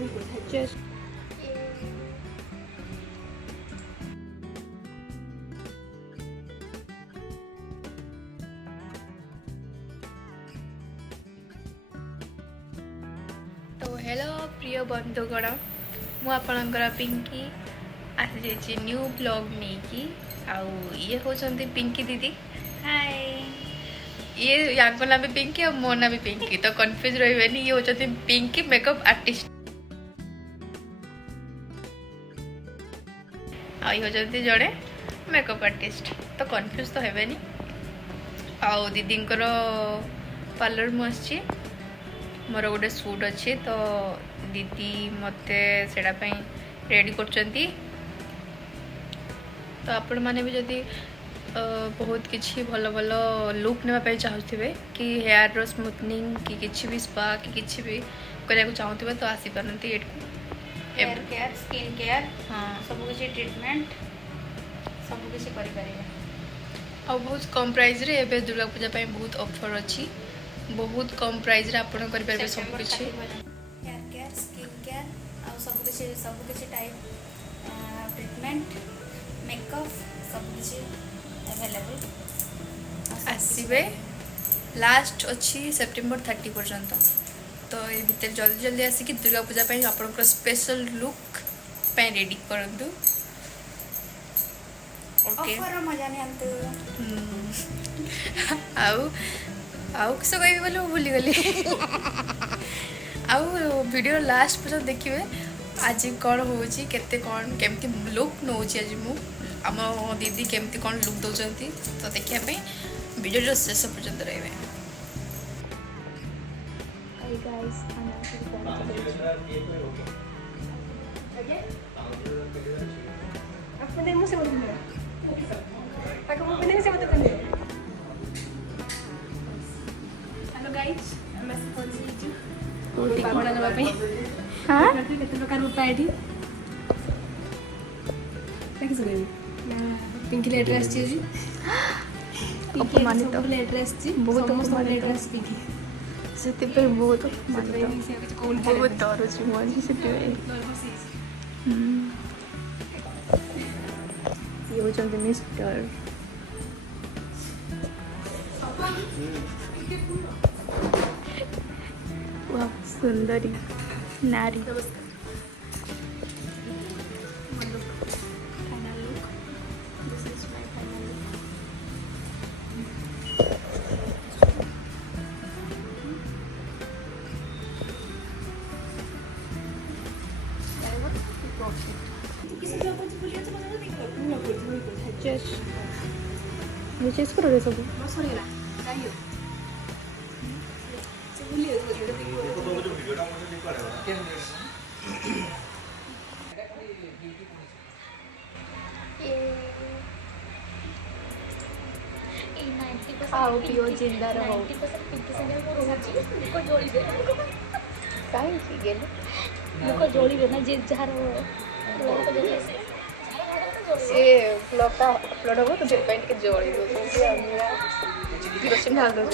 Just तो hello प्रिय बंधुगण मु आपणकर पिंकी आसी जाइए न्यू ब्लॉग नहीं कि आउ ये होचंती पिंकी दीदी हाय ये याको ना भी पिंकी और मो ना भी पिंकी तो कंफ्यूज रहिबेनी ये होचंती पिंकी मेकअप आर्टिस्ट आ ये होचंती जड़े मेकअप आर्टिस्ट तो कंफ्यूज तो हेबेनी आउ दीदींकर पार्लर मु आछि मोर गोटे सूट अच्छी तो दीदी मते सेटा पई रेडी करचंती तो आपण माने भी जदी बहुत किछि भलो भलो लुक नेबा पई चाहथिबे कि हेयर रो स्मूथनिंग कि किछि भी स्पा कि किछि भी करिया को चाहथिबे तो आसी परनती हेयर केयर स्किन केयर हां सब किछि ट्रीटमेंट सब किछि करि परिबे आ बहुत कम प्राइस रे एबे दुर्गा पूजा पई बहुत ऑफर अछि बहुत कम प्राइस रे आपण करि परबे सब किछि हेयर केयर स्किन केयर आ सब किछि टाइप ट्रीटमेंट मेकअप सब किछि अवेलेबल आसीबे लास्ट अच्छी सेप्टेम्बर 30 पर्यंत तो ये भीतर जल्दी जल्दी आसिक दुर्गा पूजा पे आपन स्पेशल लुक पे रेडी करंतु ओके ऑफर मजा नियंतु आउ आउ किस कहि बोले भूली गली आउ वीडियो लास्ट पर्यंत देखिए आज कौन होची केते कौन केमती लुक नौची आज मु आम दीदी केमती कौन लुक दौरान तो देखा वीडियो शेष पर्यंत रहे हेलो गाइस मैं पहुंची कोटी पापड़ा नबा पे हां केते प्रकार उपायटी देखि सुने पिंकी लेटर आछि जी अपमानित एड्रेस बहुत समस्त अपमानित एड्रेस पिंकी से बहुत कौन बहुत डरुची मजी से ये होचंती मिस्टर वाह सुंदरी नारी चेस करो रे सब आओ पियो जिंदा रहो काहे गेले मुख जोड़िबे ना जे जहार से ब्लॉग अपलोड हो तो फिर पेंट के जोड़ी दो तो मेरा किरोसिन डाल दो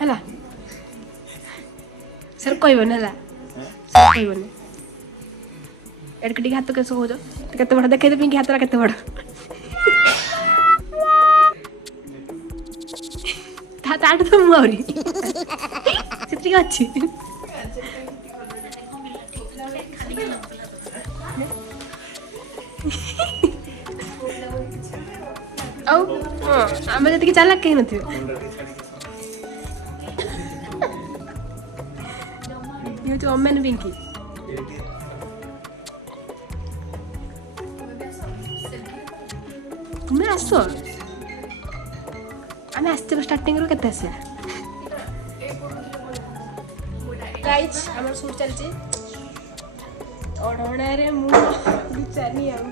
ହେଲା सर कहबन है सर कहबन एडकटी हाथ कैसे हो केते बड़ देखे पिंकी हाथ केते बड़ ताठ तो मुहरी से अच्छी ଆଉ ହଁ ଆମେ ଯେତିକି ଚାଲାକ କେହି ନଥିବେ। ଇଏ ହଉଛି ଓମେନ୍ ପିଙ୍କି। ତୁମେ ଆସ, ଆମେ ଆସିଥିବା ଷ୍ଟାର୍ଟିଂରୁ କେତେ ଆସିବା। ଗାଇଜ୍ ଆମର ସୁଟ୍ ଚାଲିଛି ଅଢ଼ଣାରେ ମୁଁ ବିଚାରି ଆଉ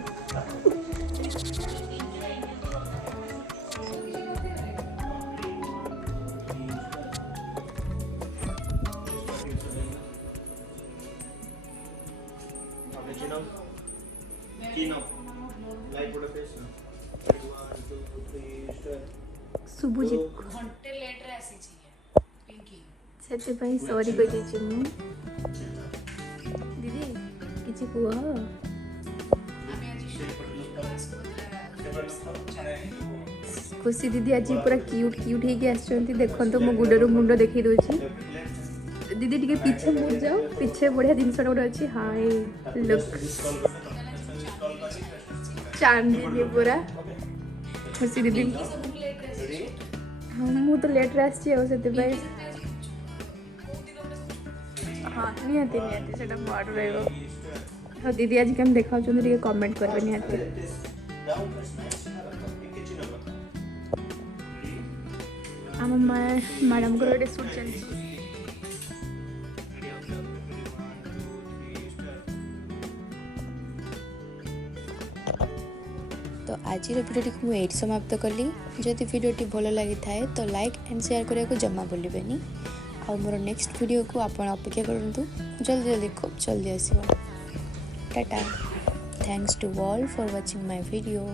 ଶୁଭୁଛି ଘଣ୍ଟେ ଲେଟ୍ରେ ଆସିଛି ପିଙ୍କି। ସେଥିପାଇଁ ସରି କହିଦେଇଛି ମୁଁ। ଦିଦି କିଛି କୁହ। ଆମେ ଆଜି ଖୁସି ଦିଦି ଆଜି ପୁରା କ୍ୟୁଟ୍ କ୍ୟୁଟ୍ ହେଇକି ଆସିଛନ୍ତି। ଦେଖନ୍ତୁ ମୁଁ ଗୁଡ଼ରୁ ମୁଣ୍ଡ ଦେଖେଇ ଦେଉଛି। ଦିଦି ଟିକେ ପିଛେ ମୁଡ଼ ଯାଅ, ପିଛେ ବଢ଼ିଆ ଜିନିଷଟା ଗୋଟେ ଅଛି। ହାଏ ଲୁକ୍ ଚାନ୍ଦିନୀ ପୁରା ଖୁସି ଦିଦି। ହଁ ମୁଁ ତ ଲେଟ୍ରେ ଆସିଛି ଆଉ ସେଥିପାଇଁ। ହଁ ନିହାତି ନିହାତି ସେଇଟା ମୋ ଆଡ଼ୁ ରହିବ। ହଁ ଦିଦି ଆଜି କେମିତି ଦେଖାଉଛନ୍ତି ଟିକେ କମେଣ୍ଟ କରିବେ ନିହାତି। ଆମ ମ୍ୟାଡ଼ାମଙ୍କର ଗୋଟେ ସୁଟ୍ ଚାଲିଛି। ତ ଆଜିର ଭିଡ଼ିଓଟିକୁ ମୁଁ ଏଇଠି ସମାପ୍ତ କଲି। ଯଦି ଭିଡ଼ିଓଟି ଭଲ ଲାଗିଥାଏ ତ ଲାଇକ୍ ଆଣ୍ଡ ସେୟାର କରିବାକୁ ଜମା ଭୁଲିବେନି। ଆଉ ମୋର ନେକ୍ସଟ ଭିଡ଼ିଓକୁ ଆପଣ ଅପେକ୍ଷା କରନ୍ତୁ, ଜଲ୍ଦି ଖୁବ୍ ଜଲ୍ଦି ଆସିବ। Tata, thanks to all for watching my video.